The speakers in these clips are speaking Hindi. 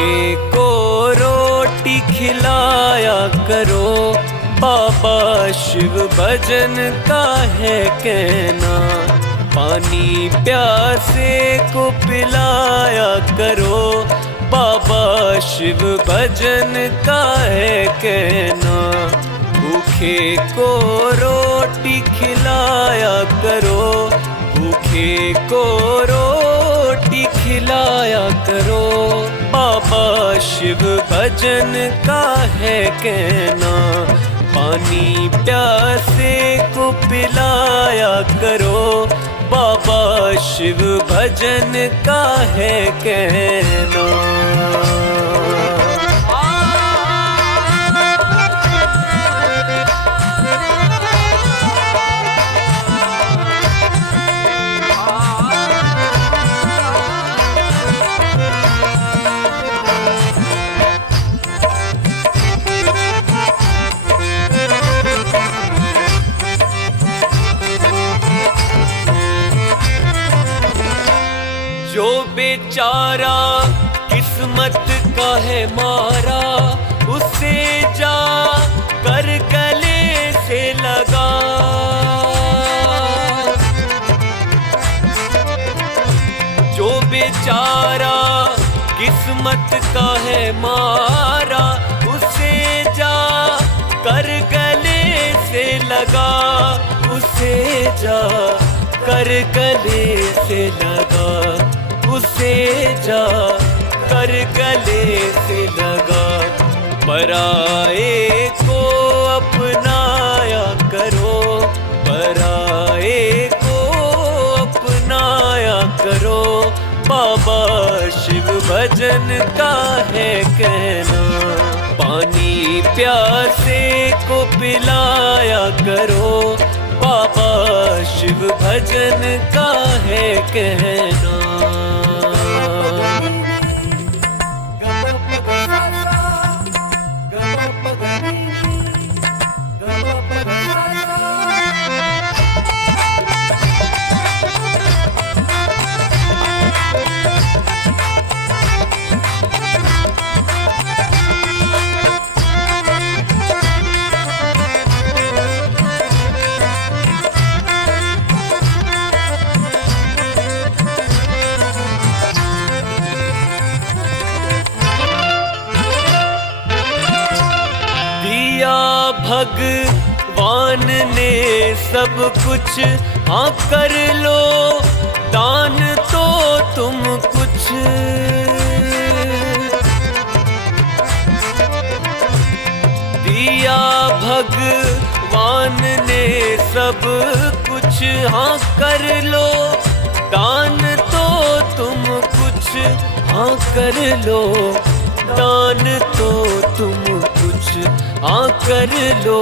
भूखे को रोटी खिलाया करो, बाबा शिव भजन का है कहना। पानी प्यासे को पिलाया करो, बाबा शिव भजन का है कहना। भूखे को रोटी खिलाया करो, भूखे को रोटी खिलाया करो, बाबा शिव भजन का है कहना। पानी प्यासे को पिलाया करो, बाबा शिव भजन का है कहना। जो बेचारा किस्मत का है मारा, उसे जा कर गले से लगा। जो बेचारा किस्मत का है मारा, उसे जा कर गले से लगा। उसे जा कर गले से लगा, उसे जा कर गले से लगा। पराए को अपनाया करो, पराए को अपनाया करो, बाबा शिव भजन का है कहना। पानी प्यासे को पिलाया करो, बाबा शिव भजन का है कहना। भगवान ने सब कुछ, हाँ कर लो दान तो तुम कुछ। दिया भगवान ने सब कुछ, हाँ कर लो दान तो तुम कुछ। हाँ कर लो दान तो तुम कुछ, हाँ कर लो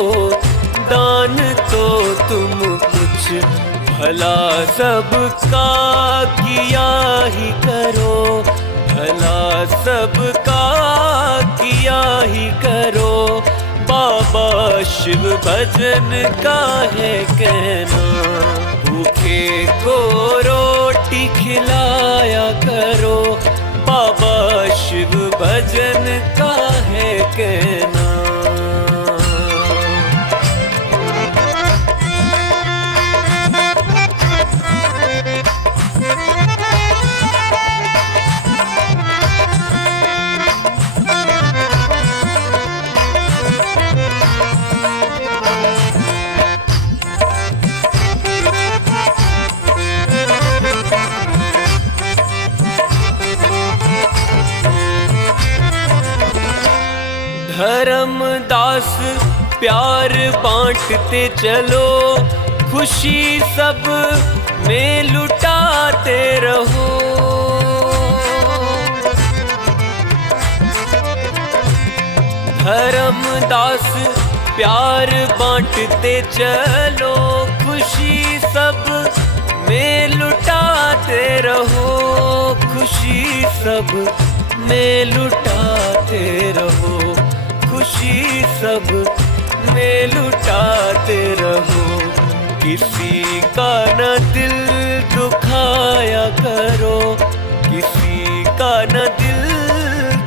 दान तो तुम कुछ। भला सबका किया ही करो, भला सबका किया ही करो, बाबा शिव भजन का है कहना। भूखे को रोटी खिलाया करो, बाबा शिव भजन का है कहना। धर्मदास प्यार बांटते चलो, खुशी सब में लुटाते रहो। धर्मदास प्यार बांटते चलो, खुशी सब में लुटाते रहो। खुशी सब में लुटाते रहो, खुशी सब में लुटाते रहो। किसी का न दिल दुखाया करो, किसी का न दिल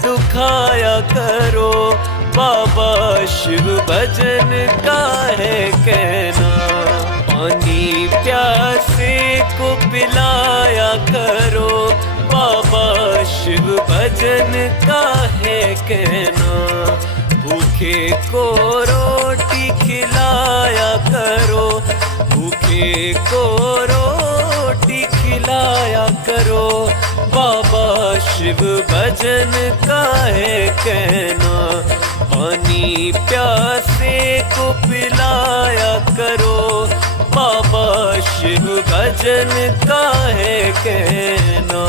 दुखाया सिखाया करो, बाबा शिव भजन का है कहना। पानी प्यासे को पिलाया करो, बाबा शिव भजन का है कहना। भूखे को रोटी खिलाया करो, भूखे को रोटी खिलाया करो, बाबा शिव भजन का है कहना। पानी प्यासे को पिलाया करो, बाबा शिव भजन का है कहना।